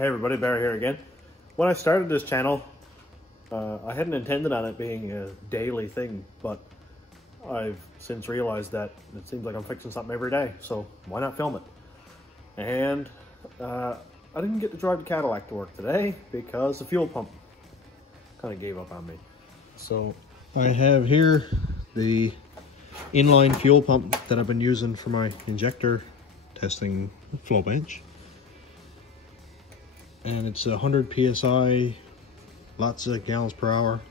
Hey everybody, Barry here again. When I started this channel, I hadn't intended on it being a daily thing, but I've since realized that it seems like I'm fixing something every day, so why not film it? And I didn't get to drive the Cadillac to work today because the fuel pump kind of gave up on me. So I have here the inline fuel pump that I've been using for my injector testing flow bench. And it's 100 psi, lots of gallons per hour,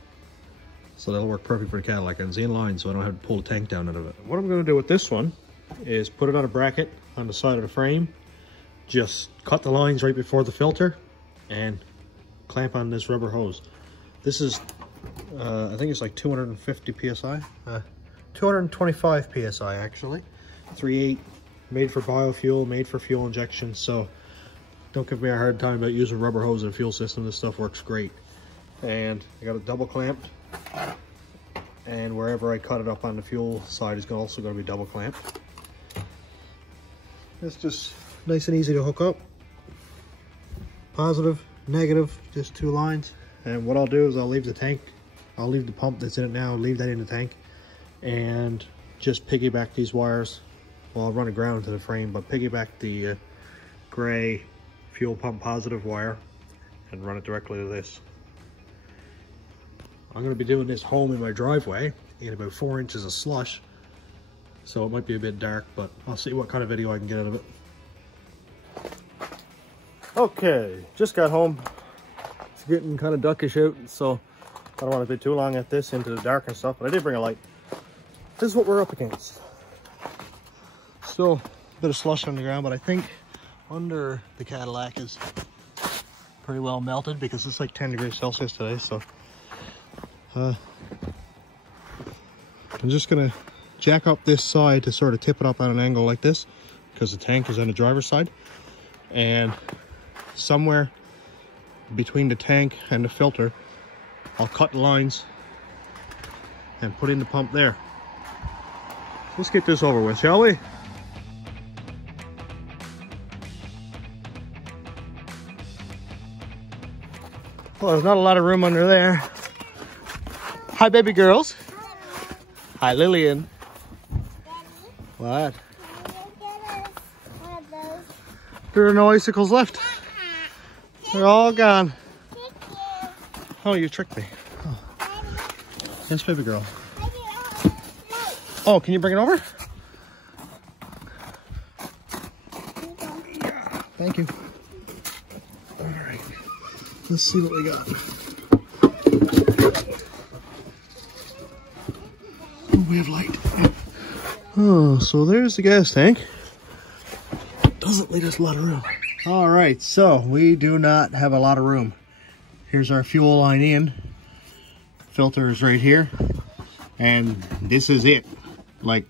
so that'll work perfect for the Cadillac. And it's inline, so I don't have to pull the tank down out of it. What I'm going to do with this one is put it on a bracket on the side of the frame, just cut the lines right before the filter, and clamp on this rubber hose. This is, I think it's like 250 psi, 225 psi actually, 3.8, made for biofuel, made for fuel injection, so don't give me a hard time about using rubber hose in a fuel system. This stuff works great. And I got it double clamped, and wherever I cut it up on the fuel side is also going to be double clamped. It's just nice and easy to hook up. Positive, negative, just two lines. And what I'll do is I'll leave the pump that's in it now, leave that in the tank, and just piggyback these wires. Well, I'll run a ground to the frame, but piggyback the gray fuel pump positive wire and run it directly to this. I'm going to be doing this home in my driveway in about 4 inches of slush, so it might be a bit dark, but I'll see what kind of video I can get out of it. Okay, just got home. It's getting kind of duckish out, so I don't want to be too long at this into the dark and stuff, but I did bring a light. This is what we're up against. Still a bit of slush on the ground, but I think under the Cadillac is pretty well melted because it's like 10 degrees Celsius today. So I'm just gonna jack up this side to sort of tip it up at an angle like this, because the tank is on the driver's side, and somewhere between the tank and the filter I'll cut the lines and put in the pump there. Let's get this over with, shall we? Well, there's not a lot of room under there. Hi, baby girls. Hi, Lillian. What? There are no icicles left. They're all gone. Oh, you tricked me. Oh. Yes, baby girl. Oh, can you bring it over? Yeah, thank you. All right. Let's see what we got. Oh, we have light. Oh, so there's the gas tank. Doesn't leave us a lot of room. All right, so we do not have a lot of room. Here's our fuel line in. Filter is right here. And this is it. Like,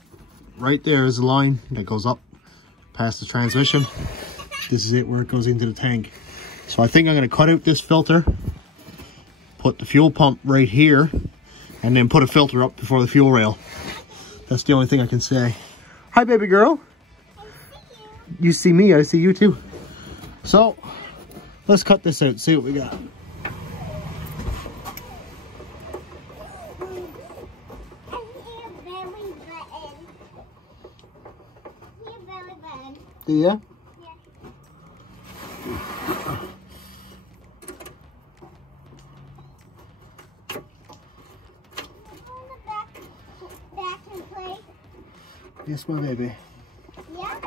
right there is the line that goes up past the transmission. This is it where it goes into the tank. So I think I'm going to cut out this filter, put the fuel pump right here, and then put a filter up before the fuel rail. That's the only thing I can say. Hi, baby girl. I see you. You see me, I see you too. So, let's cut this out, see what we got. Yeah? Yes, my baby. Yeah.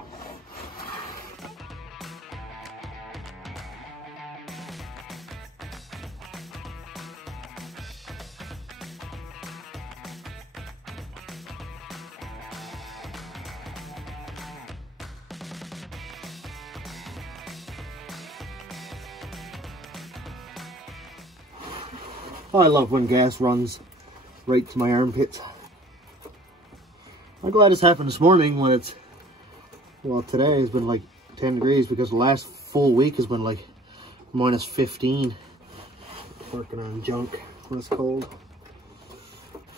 I love when gas runs right to my armpits. I'm glad this happened this morning when it's, well, today has been like 10 degrees because the last full week has been like minus 15. Working on junk when it's cold.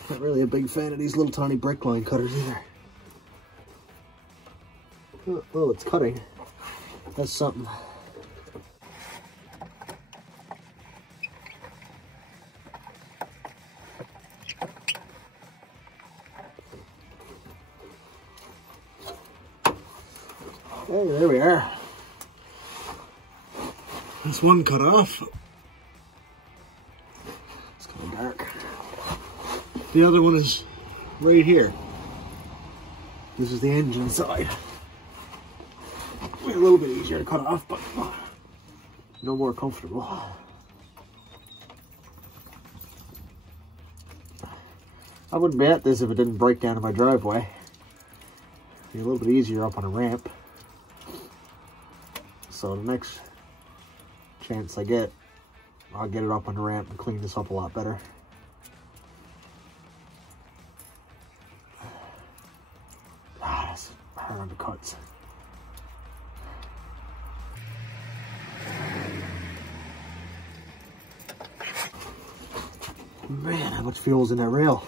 Not really a big fan of these little tiny brake line cutters either. Oh, it's cutting. That's something. Okay, there we are. This one cut off. It's kind of dark. The other one is right here. This is the engine side. A little bit easier to cut off, but no more comfortable. I wouldn't be at this if it didn't break down in my driveway. It'd be a little bit easier up on a ramp. So the next chance I get, I'll get it up on the ramp and clean this up a lot better. Ah, that's hard on the cuts. Man, how much fuel's in that rail?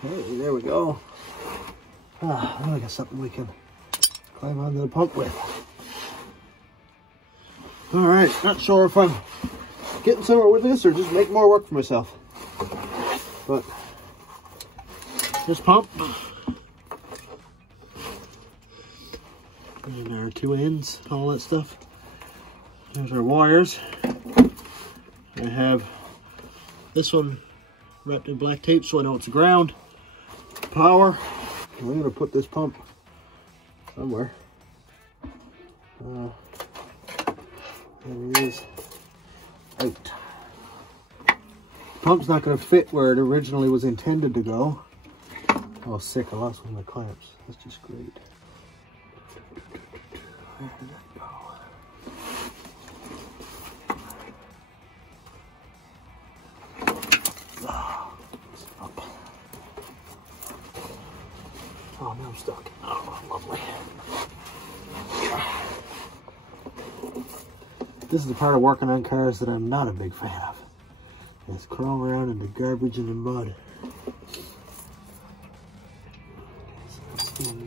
Hey, there we go. Ah, I got something we can climb onto the pump with. All right, not sure if I'm getting somewhere with this or just make more work for myself. But this pump, and our two ends, all that stuff. There's our wires. I have this one wrapped in black tape so I know it's ground. Power. I'm going to put this pump somewhere. There it is. Out. Pump's not going to fit where it originally was intended to go. Oh, sick. I lost one of my clamps. That's just great. Where did that go? Oh, now I'm stuck. Oh, lovely. This is the part of working on cars that I'm not a big fan of. It's crawling around in the garbage and the mud.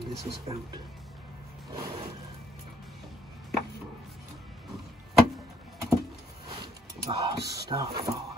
This is out. Oh, stop falling off.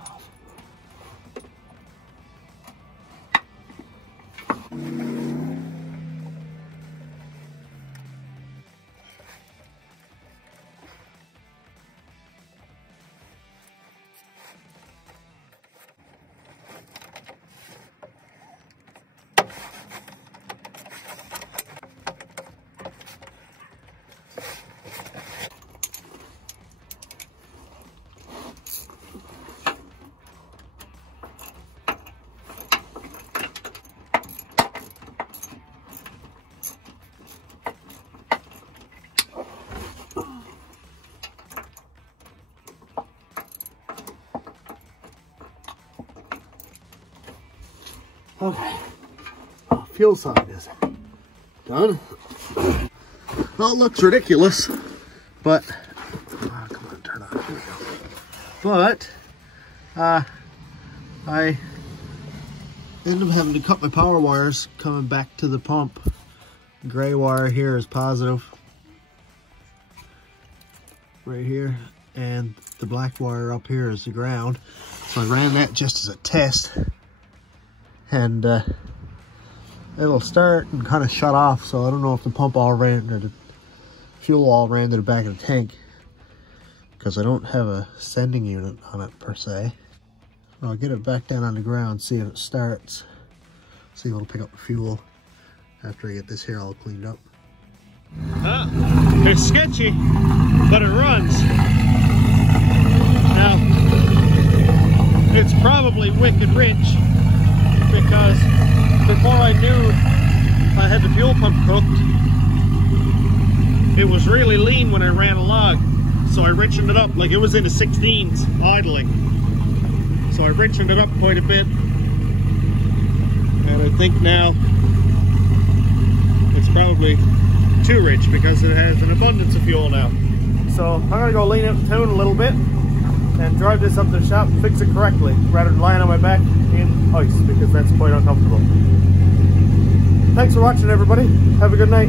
Okay, fuel side is done. Well, it looks ridiculous, but oh, come on, turn on. Here we go. But I ended up having to cut my power wires coming back to the pump. The gray wire here is positive, right here, and the black wire up here is the ground. So I ran that just as a test. And it'll start and kind of shut off, so I don't know if the pump all ran or the fuel all ran to the back of the tank, because I don't have a sending unit on it per se. I'll get it back down on the ground, see if it starts, see if it'll pick up the fuel after I get this here all cleaned up. It's sketchy, but it runs. Now, it's probably wicked rich, because before I knew I had the fuel pump cooked, it was really lean when I ran a log. So I wrenched it up like it was in the 16s idling. So I wrenched it up quite a bit. And I think now it's probably too rich because it has an abundance of fuel now. So I'm gonna go lean out the tune a little bit and drive this up to the shop and fix it correctly, rather than lying on my back in ice, because that's quite uncomfortable. Thanks for watching, everybody. Have a good night.